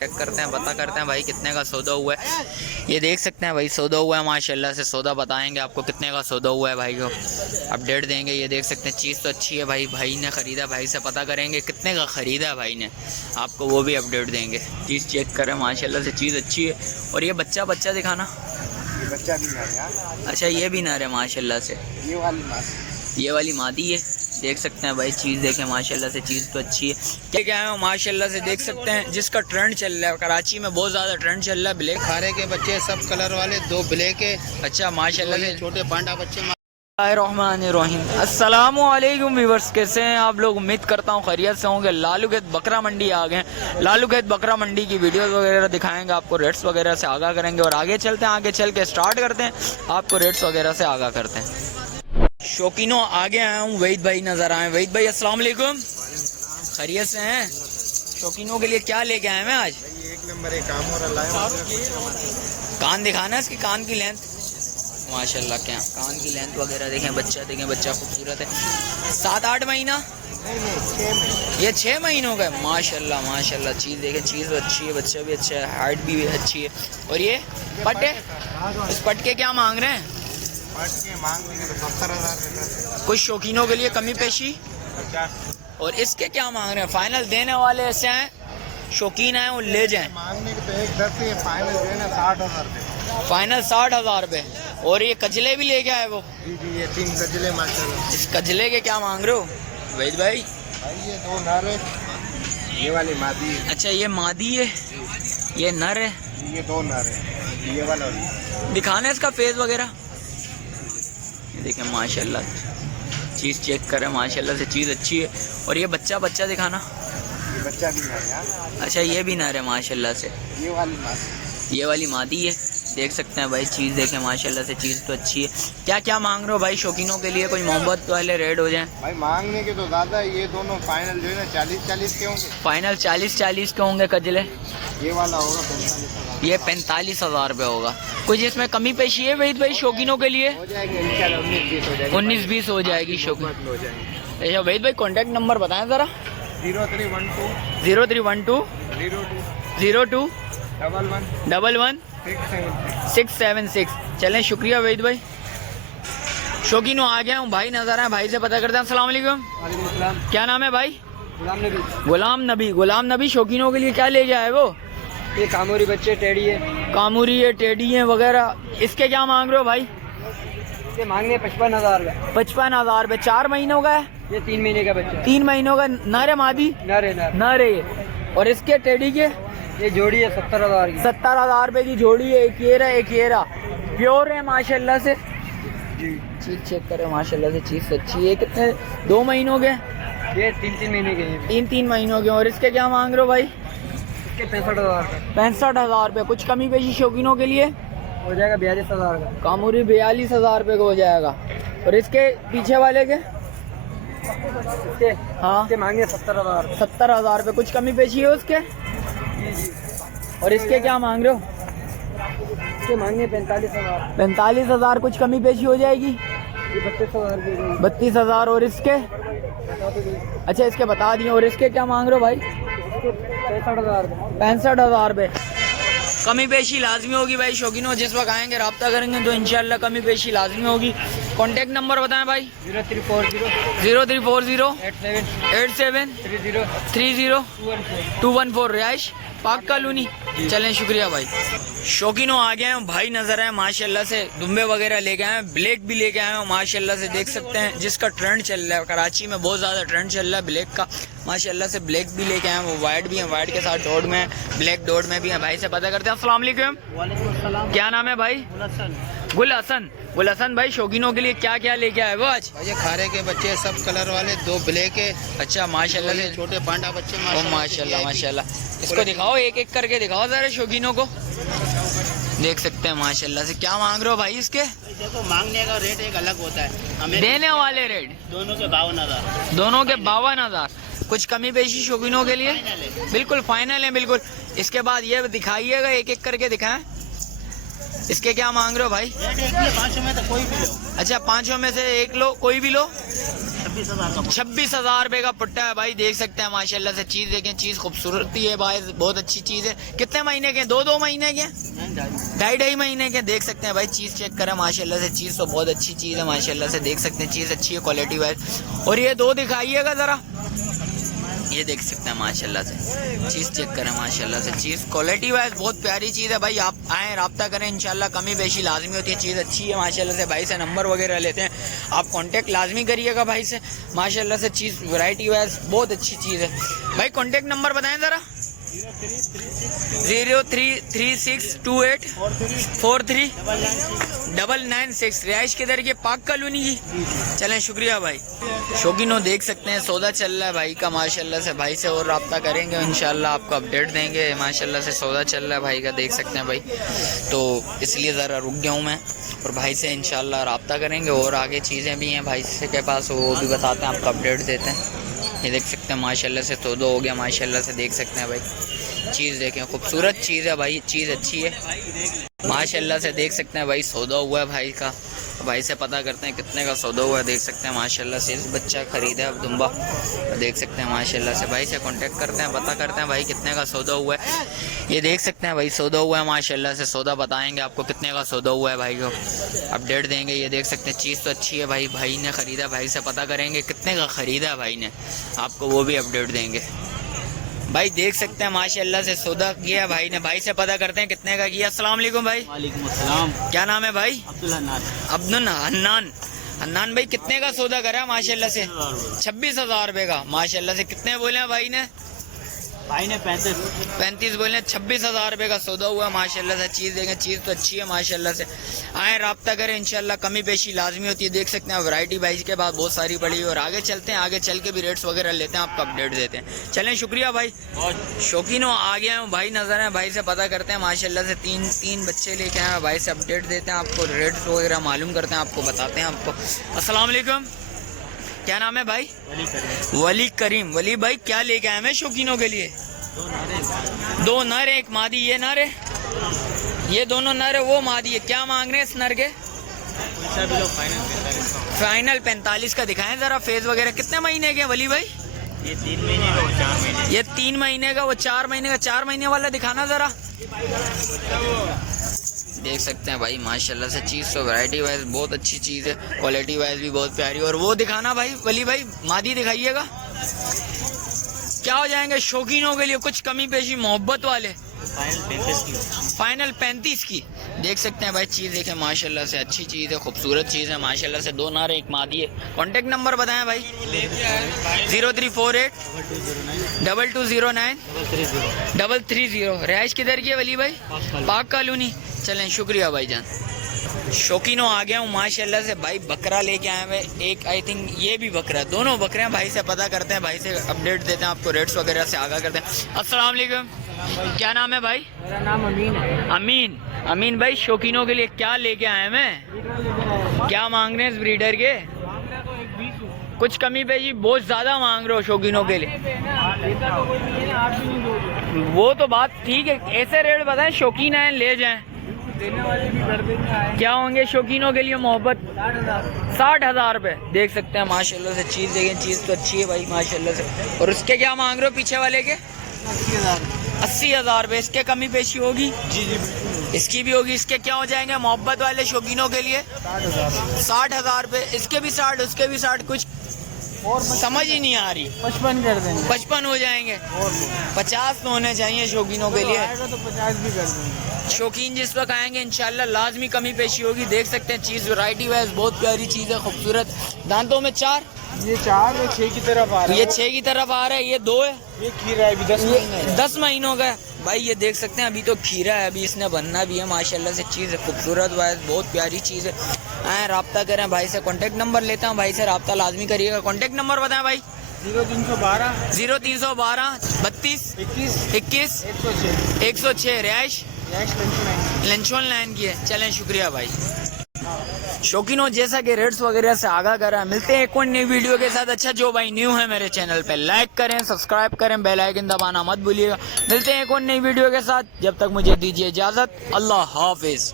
Check करते हैं, पता करते हैं भाई कितने का सौदा हुआ है। ये देख सकते हैं भाई सौदा हुआ है माशाल्लाह से। सौदा बताएंगे आपको कितने का सौदा हुआ है, भाई को अपडेट देंगे। ये देख सकते हैं चीज़ तो अच्छी है भाई, भाई ने ख़रीदा, भाई से पता करेंगे कितने का ख़रीदा है भाई ने, आपको वो भी अपडेट देंगे। चीज़ चेक करें माशाल्लाह से, चीज़ अच्छी है। और ये बच्चा दिखाना, ये बच्चा भी नर है। अच्छा ये भी नर है माशाल्लाह से। ये वाली मादी है, देख सकते हैं भाई। चीज़ देखें माशाल्लाह से, चीज़ तो अच्छी है। क्या है माशाल्लाह से, देख सकते हैं जिसका ट्रेंड चल रहा है कराची में, बहुत ज़्यादा ट्रेंड चल रहा है। ब्लैक खारे के बच्चे सब कलर वाले, 2 ब्लैक है। अच्छा माशाल्लाह से, छोटे पांडा बच्चे। रहमानिर्रहीम। अस्सलामु अलैकुम व्यूअर्स, कैसे हैं आप लोग? उम्मीद करता हूँ खैरियत से होंगे। लालू खेत बकरा मंडी आ गए। लालू खेत बकरा मंडी की वीडियोस वगैरह दिखाएंगे आपको, रेट्स वगैरह से आगाह करेंगे। और आगे चलते हैं, आगे चल के स्टार्ट करते हैं, आपको रेट्स वगैरह से आगाह करते हैं। शौकीनों आगे आया हूँ, वहीद भाई नजर आए। वहीद भाई अस्सलाम वालेकुम, खैरियत से हैं? शौकीनों के लिए क्या लेके आए हैं आज? एक नंबर एक काम हो रहा है। कान दिखाना है, इसकी कान की लेंथ माशाल्लाह, क्या कान की लेंथ वगैरह देखें। बच्चा खूबसूरत है। 7-8 महीना, ये 6 महीनों का है। माशाल्लाह माशाल्लाह, चीज़ देखें, चीज़ अच्छी है, बच्चा भी अच्छा है, हाइट भी अच्छी है। और ये पट है, इस पट के क्या मांग रहे हैं? मांग 70,000। कुछ शौकीनों के लिए कमी पेशी। और इसके क्या मांग रहे हैं? फाइनल देने वाले ऐसे हैं, शौकीन हैं वो ले जाएं। मांगने के तो 1.10 से फाइनल देना 60,000 रुपये। फाइनल 60,000 रुपये। और ये कजले भी लेके आए वो? जी, ये 3 कजले माशाल्लाह। इस कजले के क्या मांग रहे हो वहीद भाई? ये 2 नर है, ये वाली मादी है। अच्छा ये मादी है, ये नर है। ये 2 नर है, ये वाला दिखाना इसका फेस वगैरह, देखें माशाल्लाह। चीज़ चेक करें माशाल्लाह से, चीज़ अच्छी है। और ये बच्चा दिखाना, ये बच्चा भी नर है। अच्छा ये भी नर है माशाल्लाह से। ये वाली मादी है, देख सकते हैं भाई। चीज़ देखें माशाल्लाह से, चीज़ तो अच्छी है। क्या मांग रहे हो भाई शौकीनों के लिए? कोई मोहब्बत वाले रेट हो जाए भाई? मांगने के तो ज़्यादा है, ये दोनों फाइनल जो है ना 40-40 के होंगे। फाइनल 40-40 के होंगे कजले। ये वाला होगा 45,000। ये 45,000 रुपये होगा। कुछ इसमें कमी पेशी है वहीद भाई शौकीनों के लिए? हो जाएगी इंशाल्लाह, 19-20 हो जाएगी। 19-20 हो जाएगी शौकीन। हो जाएगी। अच्छा वहीद भाई कॉन्टैक्ट नंबर बताएं ज़रा। 0312 0312 02 11 11 676। चलें, शुक्रिया वहीद भाई। शौकीनों आ गया हूँ, भाई नजर आए, भाई से पता करते हैं। अस्सलाम वालेकुम, क्या नाम है भाई? गुलाम नबी। शौकीनों के लिए क्या ले गया है वो? ये कामूरी बच्चे टेडी है, कामूरी है, टेडी है वगैरह। इसके क्या मांग रहे हो भाई? ये मांगने 55,000 का। 55,000 रुपये। 4 महीनों का है? ये 3 महीने का बच्चा। 3 महीनों का नर है मादी? नर है। नर है ये। और इसके टेडी के? ये जोड़ी है 70,000 की। 70,000 रुपये की जोड़ी है। एक ये रहा प्योर है माशाल्लाह से। जी चीज़ चेक करें माशाल्लाह से, चीज़ अच्छी है। कितने 2 महीनों के? ये 3-3 महीने के हैं। 3-3 महीनों के। और इसके क्या मांग रहे हो भाई? इसके 65,000 का। 65,000 रुपये। कुछ कमी पेशी शौकीनों के लिए हो जाएगा 42,000 का। कामूरी 42,000 रुपये का हो जाएगा। और इसके पीछे वाले के? इसके हाँ, इसके मांगे 70,000। 70,000 रुपये। कुछ कमी पेशी है उसके? और इसके क्या मांग रहे हो? इसके मांगे 45,000। 45,000। कुछ कमी पेशी हो जाएगी? ये 32,000 की। 32,000। और इसके? अच्छा इसके बता दिए। और इसके क्या मांग रहे हो भाई? 65,000 का। 65,000 रुपये। कमी पेशी लाजमी होगी भाई शौकीनों, जिस वक्त आएंगे रब्ता करेंगे तो इंशाल्लाह कमी पेशी लाजमी होगी। कॉन्टैक्ट नंबर बताएं भाई। 0340 87 30 214 रिहाइश पाक कॉलोनी। चलें, शुक्रिया भाई। शौकीनों आ गए हैं, भाई नजर आए माशाल्लाह से। दुम्बे वगैरह लेके आए हैं, ब्लैक भी लेके आए हैं माशाल्लाह से। देख सकते हैं जिसका ट्रेंड चल रहा है कराची में, बहुत ज़्यादा ट्रेंड चल रहा है ब्लैक का माशाल्लाह से। ब्लैक भी लेके आए हैं, वो वाइट भी हैं, वाइट के साथ डॉट में है, ब्लैक डॉट में भी है। भाई से पता करते हैं। अस्सलाम वालेकुम, क्या नाम है भाई? गुल हसन भाई। शौकीनों के लिए क्या लेके आए वो आज? ये खारे के बच्चे सब कलर वाले, 2 ब्लैक है। अच्छा माशाल्लाह से, छोटे पांडा बच्चे माशाल्लाह। इसको दिखाओ, एक कर के दिखाओ जरा शौकीनों को। देख सकते हैं माशाल्लाह से। क्या मांग रहे हो भाई इसके? देखो मांगने का रेट एक अलग होता है, हमें देने वाले रेट दोनों के 52,000। दोनों के 52,000। कुछ कमी पेशी शौकीनों के लिए? बिल्कुल फाइनल है, बिल्कुल। इसके बाद ये दिखाइएगा, एक करके दिखाएं। इसके क्या मांग रहे हो भाई? 500 में तो कोई भी लो। अच्छा 500 में से एक लो, कोई भी लो। 26,000 रुपए का पुट्टा है भाई, देख सकते हैं माशाल्लाह से। चीज देखें, चीज खूबसूरती है भाई, बहुत अच्छी चीज है। कितने महीने के? 2 महीने के, 2.5 महीने के। देख सकते हैं भाई, चीज चेक करें माशाल्लाह से। चीज तो बहुत अच्छी चीज है माशाल्लाह से, देख सकते हैं चीज अच्छी है क्वालिटी वाइज। और ये 2 दिखाइएगा जरा, ये देख सकते हैं माशाल्लाह से। चीज़ चेक करें माशाल्लाह से, चीज़ क्वालिटी वाइज बहुत प्यारी चीज़ है भाई। आप आएँ, रब्ता करें, इंशाल्लाह कमी बेशी लाजमी होती है। चीज़ अच्छी है माशाल्लाह से। भाई से नंबर वगैरह लेते हैं, आप कांटेक्ट लाजमी करिएगा भाई से माशाल्लाह से। चीज़ वैरायटी वाइज बहुत अच्छी चीज़ है भाई। कांटेक्ट नंबर बताएं ज़रा। 033628439996। रिहाइश किधर की? पाक कॉलोनी की। चलें, शुक्रिया भाई। शौकीनों देख सकते हैं सौदा चल रहा है भाई का माशाल्लाह से। भाई से और रब्ता करेंगे इंशाल्लाह, आपको अपडेट देंगे माशाल्लाह से। सौदा चल रहा है भाई का, देख सकते हैं भाई, तो इसलिए ज़रा रुक गया हूँ मैं। और भाई से इंशाल्लाह रब्ता करेंगे। और आगे चीज़ें भी हैं भाई से के पास, वो भी बताते हैं, आपको अपडेट देते हैं। ये देख सकते हैं माशाल्लाह से सौदा हो गया माशाल्लाह से, देख सकते हैं भाई। चीज़ देखें, खूबसूरत चीज़ है भाई, चीज़ अच्छी है माशाल्लाह से। देख सकते हैं भाई, सौदा हुआ है भाई का। भाई से पता करते हैं कितने का सौदा हुआ है, देख सकते हैं माशाल्लाह से। इस बच्चा ख़रीदा है दुम्बा, देख सकते हैं माशाल्लाह से। भाई से कांटेक्ट करते हैं, पता करते हैं भाई कितने का सौदा हुआ है। ये देख सकते हैं भाई, सौदा हुआ है माशाल्लाह से। सौदा बताएंगे आपको कितने का सौदा हुआ है भाई को, अपडेट देंगे। ये देख सकते हैं, चीज़ तो अच्छी है भाई। भाई ने ख़रीदा, भाई से पता करेंगे कितने का ख़रीदा है भाई ने, आपको वो भी अपडेट देंगे भाई। देख सकते हैं माशाल्लाह से, सौदा किया भाई ने। भाई से पता करते हैं कितने का किया। अस्सलाम वालेकुम भाई। वालेकुम अस्सलाम। क्या नाम है भाई? अब्दुल हन्नान। हन्नान भाई, कितने का सौदा करा माशाल्लाह से? 26,000 रुपए का माशाल्लाह से। कितने बोले हैं भाई ने? 35 बोले। 26,000 रुपए का सौदा हुआ माशाल्लाह से। चीज़ देखें, चीज़ तो अच्छी है माशाल्लाह से। आए, रब्ता करें, इंशाल्लाह कमी पेशी लाजमी होती है। देख सकते हैं वैरायटी भाई के बाद बहुत सारी पड़ी है। और आगे चलते हैं, आगे चल के भी रेट्स वगैरह लेते हैं, आपको अपडेट देते हैं। चलें, शुक्रिया भाई। शौकीनों आ गया हूँ भाई, नजर है भाई से पता करते हैं माशाल्लाह से। तीन बच्चे लेके आए हैं भाई से, अपडेट देते हैं आपको, रेट्स वगैरह मालूम करते हैं, आपको बताते हैं आपको। अस्सलाम वालेकुम, क्या नाम है भाई? वली करीम। वली भाई, क्या लेके आए हैं शौकीनों के लिए? 2 नर, 1 मादी। ये नर है, ये दोनों नर है, वो मादी है। क्या मांग रहे हैं इस नर के? फाइनल 45 का दिखाएं जरा, फेज वगैरह। कितने महीने के वली भाई? ये 3 महीने का, वो 4 महीने। ये 3 महीने का, वो 4 महीने का। 4 महीने वाला दिखाना जरा। देख सकते हैं भाई माशाल्लाह से, चीज़ तो वैरायटी वाइज बहुत अच्छी चीज़ है, क्वालिटी वाइज भी बहुत प्यारी। और वो दिखाना भाई, वली भाई, मादी दिखाइएगा। क्या हो जाएंगे शौकीनों के लिए कुछ कमी पेशी, मोहब्बत वाले? फाइनल 35 की। देख सकते हैं भाई, चीज़ देखें माशाल्लाह से, अच्छी चीज़ है, खूबसूरत चीज़ है माशाल्लाह से। 2 नर, 1 मादी है। कॉन्टेक्ट नंबर बताएं भाई। 0348 2209 330। रिहाइश किधर की है वली भाई? पाक कॉलोनी। चलें, शुक्रिया भाई जान। शौकीनों आ गया हूँ माशाल्लाह से भाई। बकरा लेके आए हुए एक, आई थिंक ये भी बकरा, दोनों बकरे हैं। भाई से पता करते हैं, भाई से अपडेट देते हैं, आपको रेट्स वगैरह से आगाह करते हैं। अस्सलाम वालेकुम, क्या नाम है भाई? मेरा नाम अमीन है। अमीन भाई, शौकीनों के लिए क्या लेके आए हैं? क्या मांग रहे हैं इस ब्रीडर के? कुछ कमी पे जी, बहुत ज्यादा मांग रहे हो शौकीनों के लिए। वो तो बात ठीक है, ऐसे रेट बताएं, शौकीन आए ले जाएं, देने वाले भी कर देंगे। क्या होंगे शौकीनों के लिए? मोहब्बत 60,000 रुपए। देख सकते हैं माशाल्लाह से, चीज़ देखें, चीज़ तो अच्छी है भाई माशाल्लाह से। और उसके क्या मांग रहे हो पीछे वाले के? 80,000 रुपए। इसके कमी पेशी होगी? जी। इसकी भी होगी। इसके क्या हो जाएंगे मोहब्बत वाले शौकीनों के लिए? 60,000 रुपए। इसके भी 60, उसके भी 60, कुछ और समझ ही नहीं आ रही। 55 कर देंगे। 55 हो जाएंगे। 50 तो होने चाहिए शौकीनों के लिए। तो 50 भी कर देंगे। शौकीन जिस वक्त आएंगे इंशाल्लाह लाजमी कमी पेशी होगी। देख सकते हैं, चीज़ वैरायटी वाइज बहुत प्यारी चीज़ है, खूबसूरत। दांतों में 4, ये 4 है, 6 की तरफ आ रहा है। ये 6 की तरफ आ रहा है। ये 2 है, ये खीरा है, अभी 10 महीने है। 10 महीनों का है भाई। ये देख सकते हैं, अभी तो खीरा है, अभी इसने बनना भी है माशाल्लाह से। चीज़ है खूबसूरत वाइज बहुत प्यारी चीज़ है। आए, रब्ता करें भाई से। कॉन्टेक्ट नंबर लेता हूँ, भाई से रब्ता लाजमी करिएगा। कॉन्टेक्ट नंबर बताएं भाई। 0312 32 21 21 106 106। रिहाइश लंचोन लाइन की है। चलें, शुक्रिया भाई। शौकीनों, जैसा कि रेट्स वगैरह से आगाह करा, मिलते हैं एक और नई वीडियो के साथ। अच्छा, जो भाई न्यू है मेरे चैनल पे, लाइक करें, सब्सक्राइब करें, बेल आइकन दबाना मत भूलिएगा। मिलते हैं एक और नई वीडियो के साथ, जब तक मुझे दीजिए इजाज़त। अल्लाह हाफिज़।